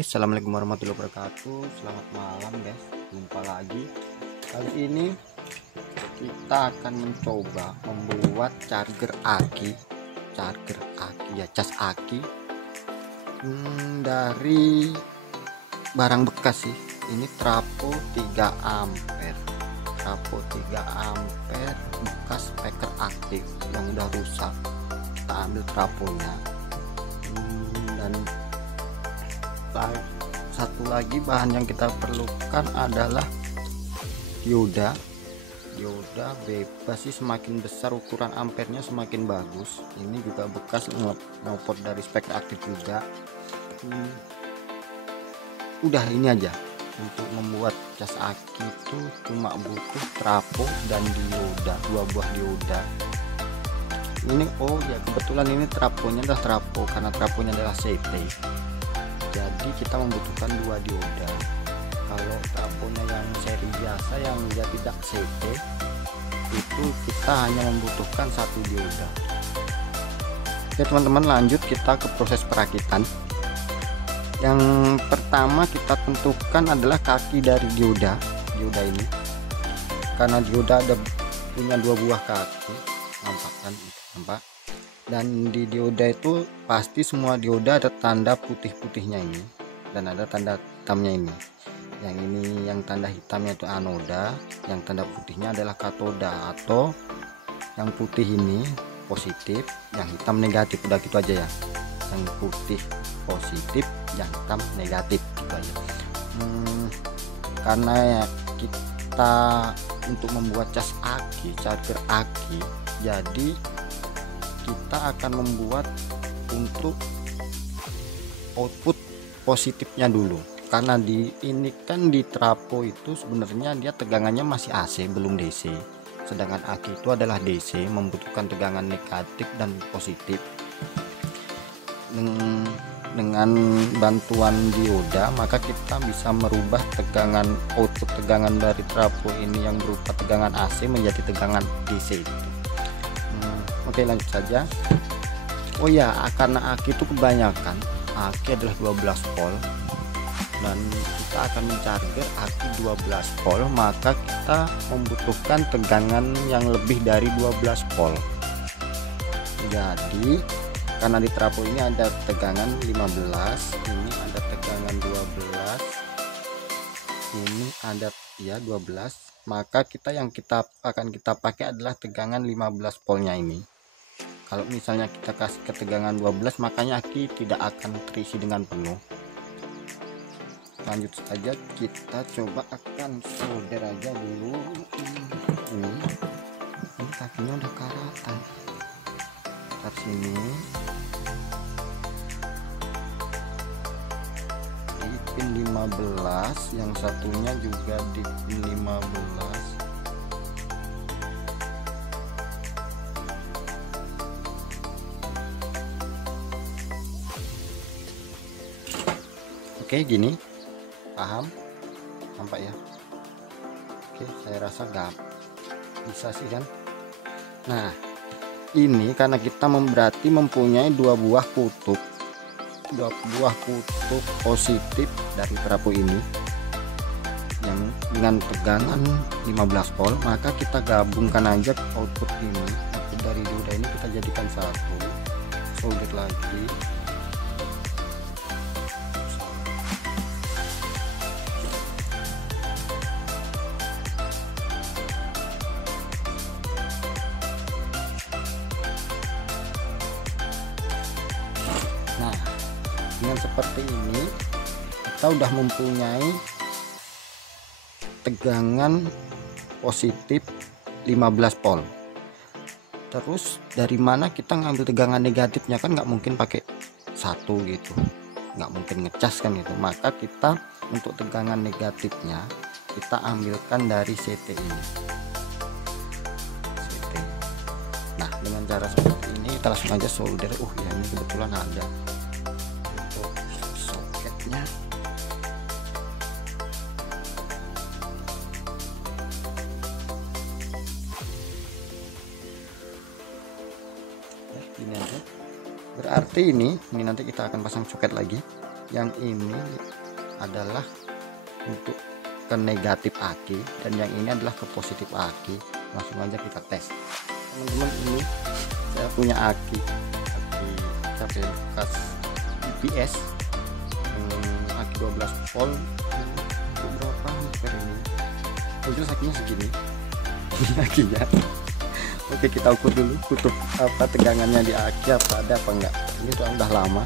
Assalamualaikum warahmatullahi wabarakatuh. Selamat malam guys, jumpa lagi. Kali ini kita akan mencoba membuat charger aki ya, cas aki dari barang bekas sih. Ini trafo 3 ampere bekas speaker aktif yang udah rusak. Kita ambil trafonya, dan satu lagi bahan yang kita perlukan adalah dioda bebas sih, semakin besar ukuran ampernya semakin bagus. Ini juga bekas ngopot dari speaker aktif juga. Udah ini aja. Untuk membuat cas aki itu cuma butuh trafo dan dioda, 2 buah dioda. Ini kebetulan ini trafonya adalah trafo, karena trafonya adalah CT, jadi kita membutuhkan 2 dioda. Kalau trafonya yang seri biasa yang dia tidak CT itu kita hanya membutuhkan 1 dioda. Oke teman-teman, lanjut kita ke proses perakitan. Yang pertama kita tentukan adalah kaki dari dioda ini, karena dioda punya 2 buah kaki, nampak. Dan di dioda itu pasti semua dioda ada tanda putih-putihnya ini, dan ada tanda hitamnya ini. Yang ini yang tanda hitamnya itu anoda, yang tanda putihnya adalah katoda, atau yang putih ini positif, yang hitam negatif. Udah gitu aja ya, yang putih positif, yang hitam negatif gitu aja. Karena ya kita untuk membuat cas aki, charger aki, jadi kita akan membuat untuk output positifnya dulu, karena ini kan di trafo itu sebenarnya dia tegangannya masih AC belum DC, sedangkan aki itu adalah DC, membutuhkan tegangan negatif dan positif. Dengan bantuan dioda maka kita bisa merubah output tegangan dari trafo ini yang berupa tegangan AC menjadi tegangan DC. Oke, lanjut saja. Oh ya, karena aki itu kebanyakan, aki adalah 12 volt, dan kita akan mencarger aki 12 volt, maka kita membutuhkan tegangan yang lebih dari 12 volt. Jadi karena di trafo ini ada tegangan 15, ini ada tegangan 12, ini ada 12, maka yang kita akan pakai adalah tegangan 15 voltnya ini. Kalau misalnya kita kasih ketegangan 12, makanya aki tidak akan terisi dengan penuh. Lanjut saja, kita coba akan solder aja dulu. Ini kakinya udah karatan. Taruh sini, di pin 15, yang satunya juga di pin 15. Oke, gini, paham, nampak ya? Oke, saya rasa gak bisa sih kan. Nah, ini karena kita berarti mempunyai 2 buah kutub positif dari trafo ini yang dengan tegangan 15 volt, maka kita gabungkan aja output ini. Output dari dioda ini kita jadikan satu, solder lagi. Nah, dengan seperti ini kita udah mempunyai tegangan positif 15 volt. Terus dari mana kita ngambil tegangan negatifnya? Kan nggak mungkin pakai satu gitu, nggak mungkin ngecas kan gitu. Maka kita untuk tegangan negatifnya kita ambilkan dari CT ini, CT. Nah, dengan cara seperti ini kita langsung aja solder. Ya ini kebetulan ada untuk soketnya. Ini aja. Berarti ini nanti kita akan pasang soket lagi. Yang ini adalah untuk ke negatif aki dan yang ini adalah ke positif aki. Langsung aja kita tes teman-teman. Ini saya punya aki cabai bekas UPS, aki 12 volt untuk berapa ampere ini, mungkin akinya segini akinya. Oke, kita ukur dulu kutub apa tegangannya di aki, apa ada apa enggak. Ini udah lama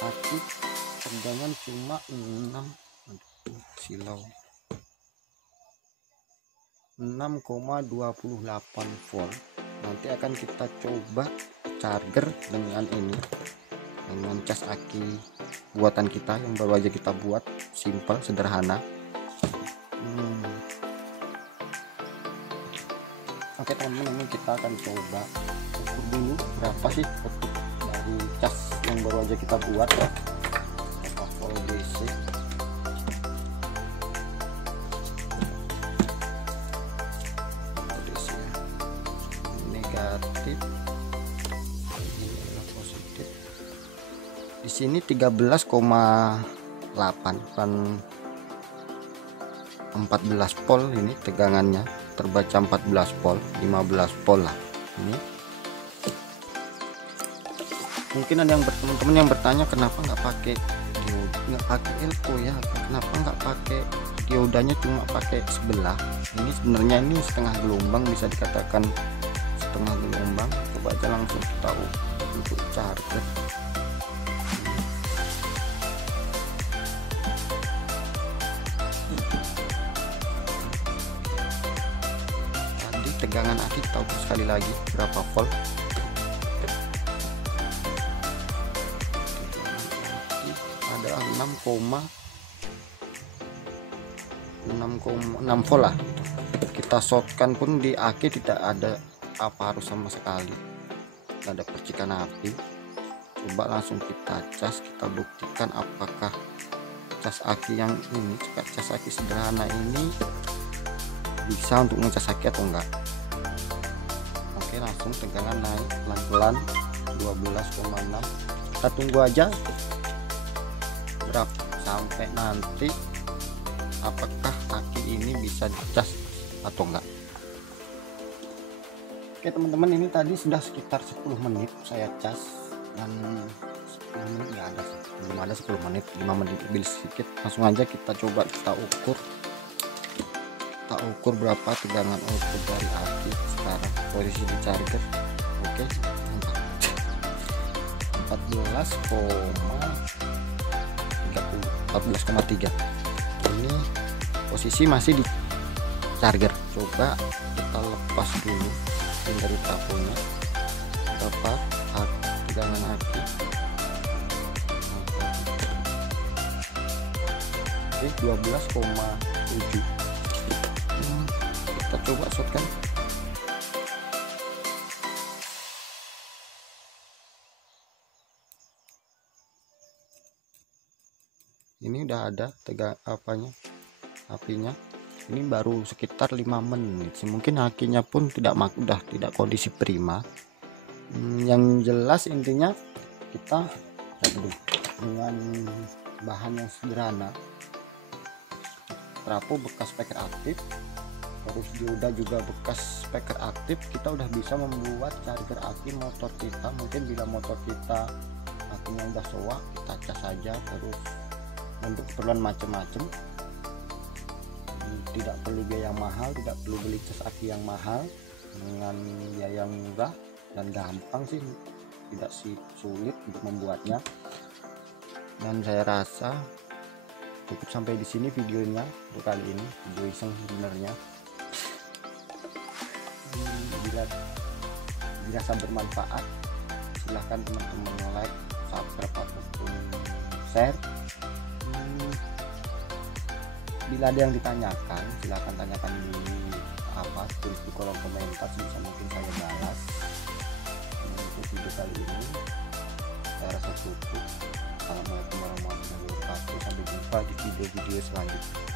aki tegangan cuma 6,28 volt. Nanti akan kita coba charger dengan ini, dengan cas aki buatan kita yang baru aja kita buat, simple sederhana. Oke teman-teman, ini kita akan coba ukur dulu berapa sih kutub dari cas yang baru aja kita buat ya, berapa volt DC. Negatif, ini adalah positif. Di sini 13,8 kan 14 volt ini tegangannya, terbaca 14 volt, 15 volt lah ini. Mungkin ada yang teman-teman yang bertanya kenapa nggak pakai dioda, nggak pakai elko ya, kenapa nggak pakai diodanya cuma pakai sebelah. Ini sebenarnya ini setengah gelombang, bisa dikatakan setengah gelombang. Coba aja langsung kita untuk charger. Tadi tegangan aki kita ukur sekali lagi berapa volt. Ada 6,6 volt lah. Kita shotkan pun di aki tidak ada apa harus sama sekali, tidak ada percikan api. Coba langsung kita cas, kita buktikan apakah cas aki yang ini, cas aki sederhana ini bisa untuk ngecas aki atau enggak. Oke, langsung tegangan naik pelan-pelan 12,6. Kita tunggu aja berapa sampai nanti apakah aki ini bisa dicas atau enggak. Oke teman-teman, ini tadi sudah sekitar 10 menit saya cas, dan 10 menit nggak ada sih, belum ada 10 menit, 5 menit lebih sedikit. Langsung aja kita coba kita ukur berapa tegangan output dari aki sekarang, posisi di charger. Oke, 14,3. Ini posisi masih di charger. Coba kita lepas dulu dari trafonya, berapa tegangan aki. Oke, 12,7. Kita coba shotkan. Ini udah ada apinya. Ini baru sekitar 5 menit sih, mungkin akinya pun udah tidak kondisi prima. Yang jelas intinya kita dengan bahan yang sederhana, trafo bekas speaker aktif, terus dioda juga bekas speaker aktif, kita udah bisa membuat charger aki motor kita. Mungkin bila motor kita akinya udah soak, kita cas saja. Terus untuk keperluan macam-macam, tidak perlu biaya yang mahal, tidak perlu beli cas aki yang mahal, dengan biaya yang murah dan gampang sih, tidak sulit untuk membuatnya. Dan saya rasa cukup sampai di sini videonya untuk kali ini, video iseng sebenarnya. Bila dirasa bermanfaat, silahkan teman-teman like, subscribe ataupun share. Bila ada yang ditanyakan, silahkan tanyakan di tulis di kolom komentar, bisa mungkin saya balas. Untuk video kali ini saya rasa cukup. Assalamualaikum warahmatullahi wabarakatuh. Sampai jumpa di video-video selanjutnya.